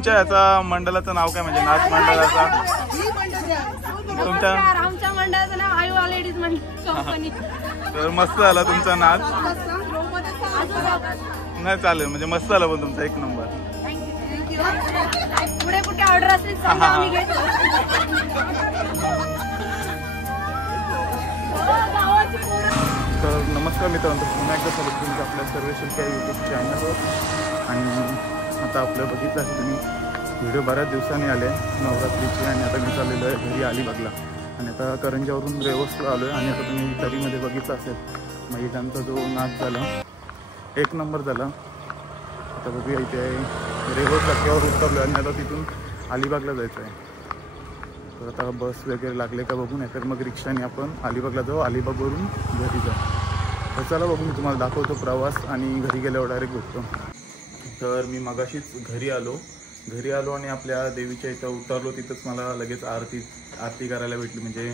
तुमच्या याचा मंडळाचं नाव काय म्हणजे नाच मंडळाचा? तुमच्या आमच्या मंडळाचं नाव आयु लेडीज कंपनी. तर मस्त झाला तुमचा नाच. नाही चालेल म्हणजे मस्त झाला पण तुमचा एक नंबर. पुढे कुठे ऑर्डर असेल सांगा आम्ही घेतो. तर नमस्कार मित्रांनो, पुन्हा एकदा स्वागत तुमचं आपल्या सर्वेश्वर यूट्यूब चॅनलवर. आणि आता आपलं बघितलं आहे तुम्ही व्हिडिओ बऱ्याच दिवसांनी आले नवरात्रीचे. आणि आता मी चाललेलो आहे घरी अलिबागला. आणि आता करंजावरून रेवसला आलो आहे. आणि आता तुम्ही तरीमध्ये बघितलं असेल महिलांचा जो नाच झाला एक नंबर झाला. आता बघूया इथे रेवस धक्क्यावर उतरलो आणि आता तिथून अलिबागला जायचं आहे. तर आता बस वगैरे लागले का बघू, नाही तर मग रिक्षाने आपण अलिबागला जाऊ, अलिबागवरून घरी जाऊ. तर चला बघू, मी तुम्हाला दाखवतो प्रवास आणि घरी गेल्यावर डायरेक्ट भेटतो. तर मी मगाशीच घरी आलो आणि आपल्या देवीच्या इथं उतरलो. तिथंच मला लगेच आरती करायला भेटली. म्हणजे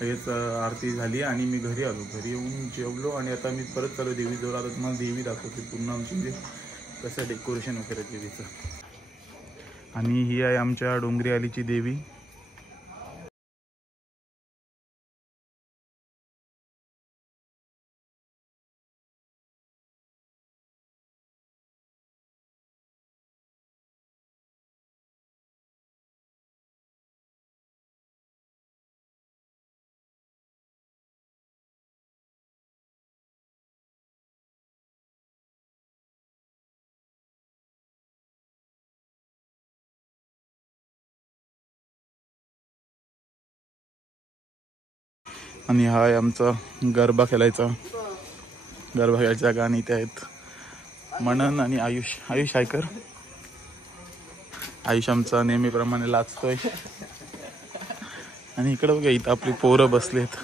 लगेच आरती झाली आणि मी घरी आलो. घरी येऊन जेवलो आणि आता मी परत चालू देवीजवळ. आता तुम्हाला देवी दाखवते पूर्ण आमची म्हणजे कसं डेकोरेशन वगैरे देवीचं. आणि ही आहे आमच्या डोंगरी आलीची देवी. आणि हा आहे आमचा गरबा खेळायचा जागा. आणि इथे आहेत मनन आणि आयुष हायकर. आयुष आमचा नेहमीप्रमाणे लाचतोय. आणि इकडं बघा इथं आपली पोरं बसलेत.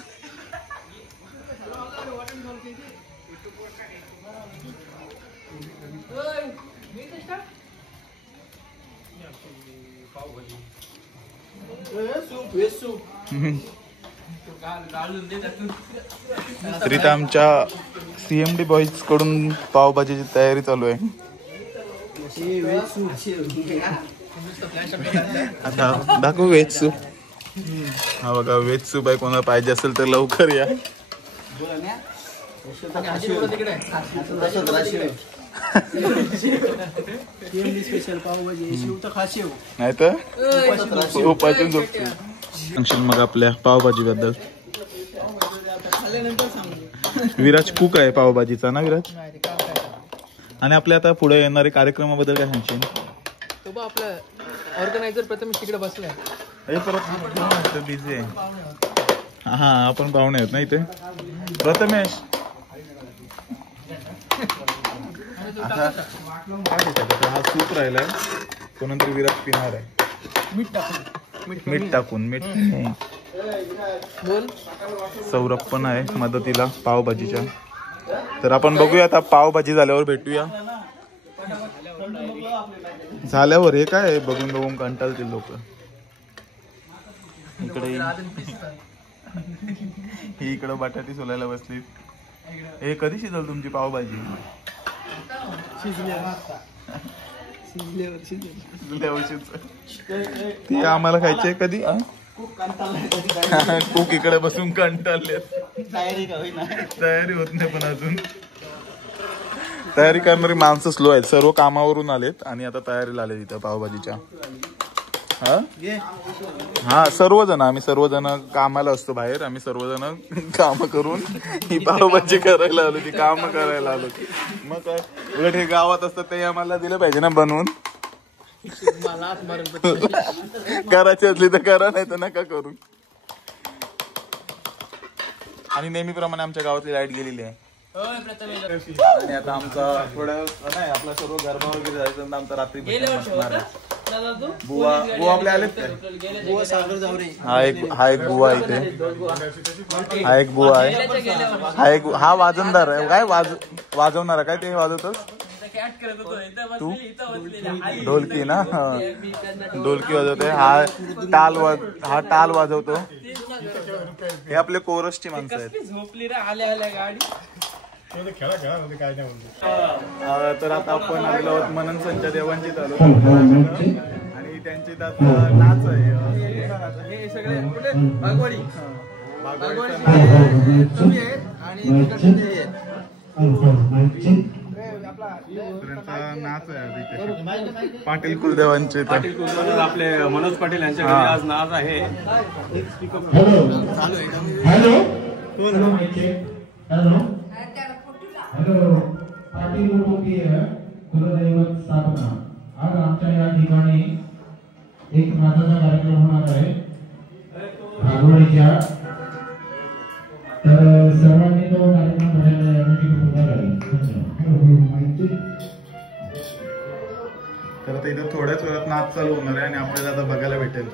तरी तर आमच्या CMD बॉईज कडून पावभाजीची तयारी चालू आहे. आता दाखवू व्हेज सूप. हा बघा व्हेज सूप आहे. कोणाला पाहिजे असेल तर लवकर या. नाही तर मग आपल्या पावभाजी बद्दल विराज कुक आहे पावभाजीचा ना विराज. आणि आपल्या आता पुढे येणारे कार्यक्रमाबद्दल काय सांगशील? तो आपला ऑर्गनायझर प्रथमेश तिकडे बसलाय. परत बिझी आहे. हा आपण पाहुणे आहेत ना इथे प्रथमेश. आता हा सूप राहिलाय. कोणतरी विराज पिणार आहे मीठ टाकून. सौरभ पण आहे मदतीला पावभाजीच्या. तर आपण बघूया आता पावभाजी झाल्यावर भेटूया. झाल्यावर हे काय बघून कंटाळतील लोक. इकडे बटाटी सोलायला बसली. हे कधी शिजल तुमची पावभाजी? ती आम्हाला खायची कधी? कुक इकडे बसून कंटाळले. तयारी होत नाही पण अजून तयारी करणारी माणसं स्लो आहेत. सर्व कामावरून आलेत आणि आता तयारीला आले तिथं पावभाजीच्या. हा सर्वजण आम्ही सर्वजण कामाला असतो बाहेर. आम्ही सर्वजण काम करून ही पावभाजी करायला आलो. ती काम करायला आलो. मग काय उलट हे गावात असतं ते आम्हाला दिलं पाहिजे ना बनवून. करायची असली तर करा, नाही तर नका करू. आणि नेहमीप्रमाणे आमच्या गावातली लाईट गेलेली आहे. आणि आता आमचा थोडं नाही आपला सर्व गरबा वगैरे जायचं. आमचा रात्री बुवा आपले आलेत काय? हा एक बुवा इथे. हा एक बुवा आहे. हा वाजवणार आहे. काय वाजवणार आहे काय? ते वाजवतोस तू? ढोलकी ना. ढोलकी वाजवते. हा टाल वाजवतो. हे आपले कोरसची माणसं आहेत. तर आता आपण आलेलो आहोत मनन संचार देवांची चालू. त्यांची त्यात नाच आहे. हे सगळे कुठे बागवाडी बागवाडी तुम्ही आहेत आणि तिकडचे ते आहेत. त्यांचा नाच आहे. पाटील कुलदेवांचे पाटील कुलदेव आपले मनोज पाटील यांच्या घरी आज नाच आहे. पाटील कुटुंबीय कुलदैवत स्थापना. आज आमच्या या ठिकाणी एक नाचाचा कार्यक्रम होणार आहे भागवडीच्या. तर सर्वांनी तो कार्यक्रम बघायला यासाठी कृपा करावी. तर आता इथं थोड्याच वेळात नाच चालू होणार आहे आणि आपल्याला आता बघायला भेटेल.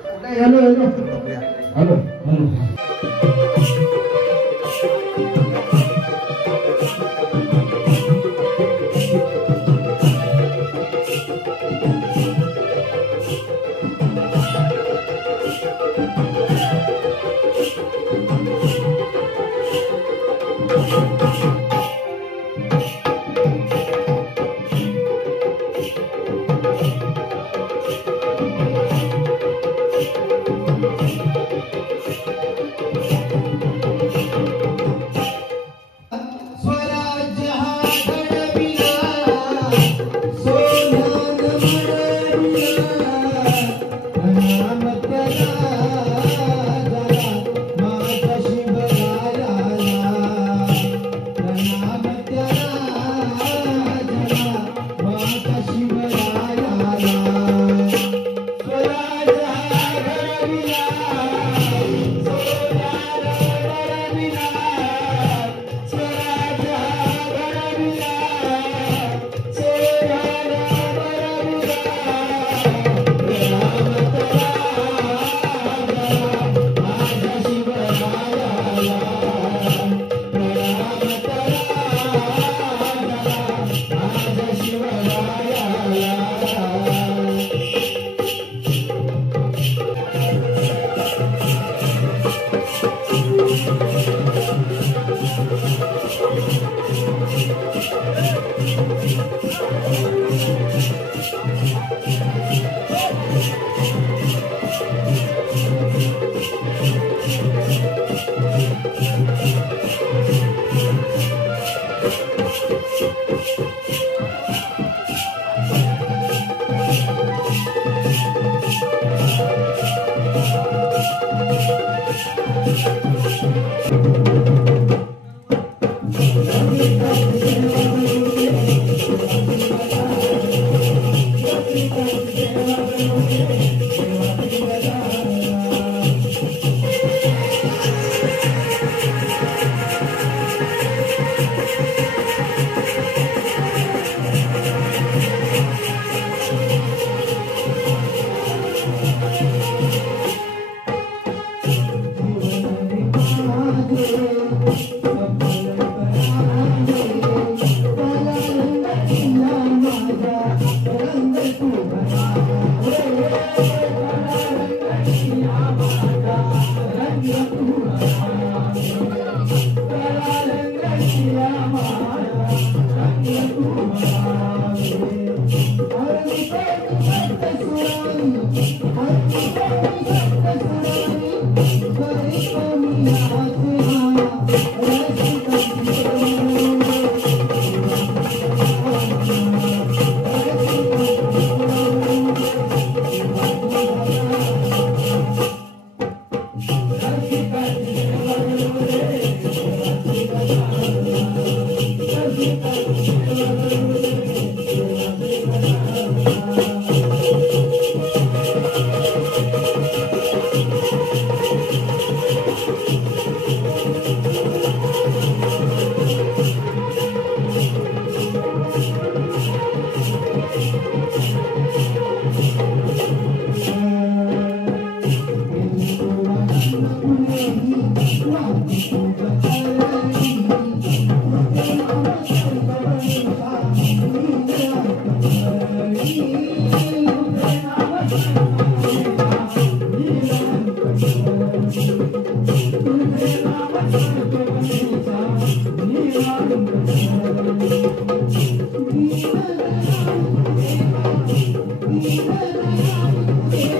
Yeah.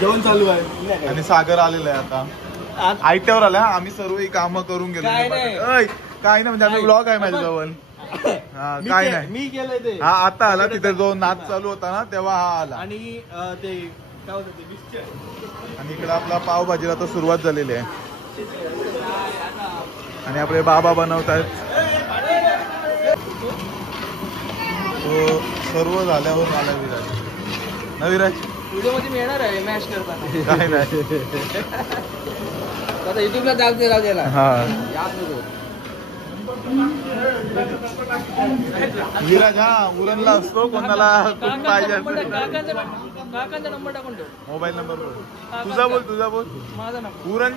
जेवण चालू आहे आणि सागर आलेला आहे आता आयत्यावर आला. आम्ही सर्व ही कामं करून गेलो. काय नाही. काय नाही म्हणजे आम्ही ब्लॉग आहे माझ्या जवळ. हा काय नाही मी केलंय ते. हा आता आला. तिथे जो नाच चालू होता ना तेव्हा हा आला. आणि ते काय होतं ते मिक्सचर. आणि इकडे आपला पावभाजीला तर सुरुवात झालेली आहे. आणि आपले बाबा बनवतात. तो सर्व झाल्यावर आला विराज. ना विराज व्हिडिओ मध्ये मिळणार आहे मॅच करताना. काय नाही आता युट्यूबला जाऊ द्यायला. हा विराज हा उरणला असतो. कोणाला खूप पाहिजे काकांचा नंबर टाकून ठेव. मोबाईल नंबर तुझा बोल. माझा नंबर उरण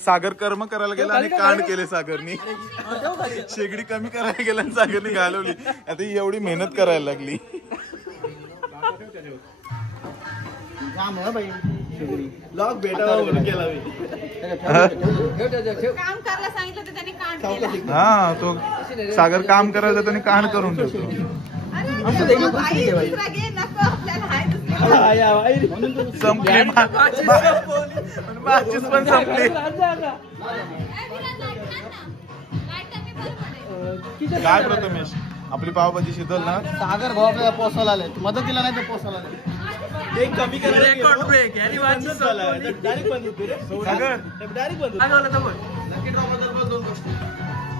सागर कर्म करायला गेला आणि कांड केले सागरनी. शेगडी कमी करायला गेला आणि सागरनी घालवली. आता ही एवढी मेहनत करायला लागली. काम करायला सांगितलं तर त्यांनी कांड केलं. हा तो सागर काम करायला जातो आणि कांड करून ठेवतो. अरे आई दुसरा घे नको आपल्याला हाय दुसरा. संपली माचीस पण संपली. काय प्रथमेश आपली पावभाजी शिजल ना. सागर भाऊ आपल्याला पोसायला आले. मदतीला नाही तर पोसायला आले. कमी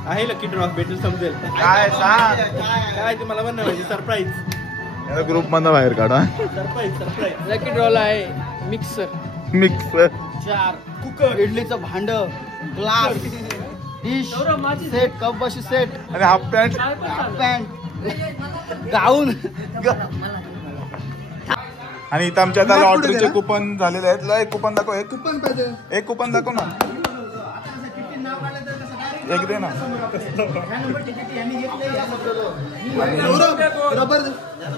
आहे लकी ड्रॉप भेटून समजेल. काय सांग काय तुम्हाला म्हणणं म्हणजे सरप्राईज. ग्रुप मधनं बाहेर काढा. सरप्राईज लकी ड्रॉला आहे मिक्सर 4 कुकर, इडलीचं भांड, ग्लास, डिश सेट, कप बशी सेट आणि हाफ पॅन्ट गाऊन. आणि इथं आमच्या आता लॉटरीचे कुपन झालेले आहेत. एक कुपन दाखव. एक कुपन दाखव ना. एक दे ना.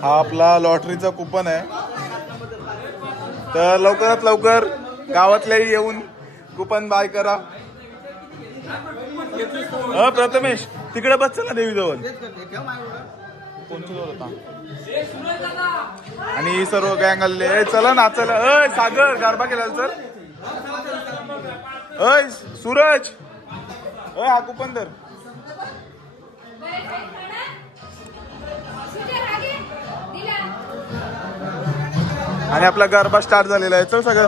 हा आपला लॉटरीचा कुपन आहे. तर लवकरात लवकर गावातल्या येऊन कुपन बाय करा. प्रथमेश तिकडे बस ना देवीजवळ. कोणच्या होता. आणि सर्व गँग आलेले. चला ना चला. सागर गरबा केला चल. सूरज हा कुपन धर. आणि आपला गरबा स्टार्ट झालेला आहे. चल सागर.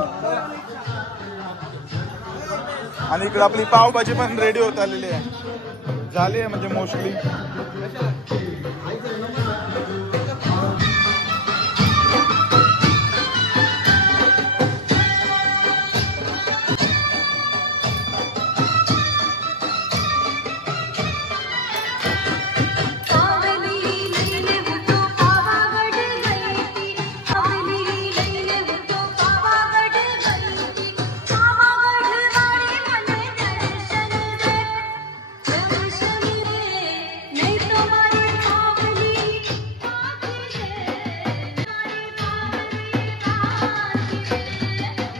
आणि इकडे आपली पावभाजी पण रेडी होत आलेली आहे, झाली आहे म्हणजे मोस्टली.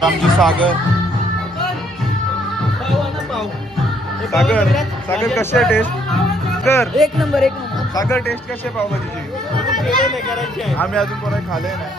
आमची सागर सागर सागर कशी आहे टेस्ट? सागर एक नंबर एक नंबर. सागर टेस्ट कशी आहे पावभाजीची? आम्ही अजून कोणा खाल्लंय नाही.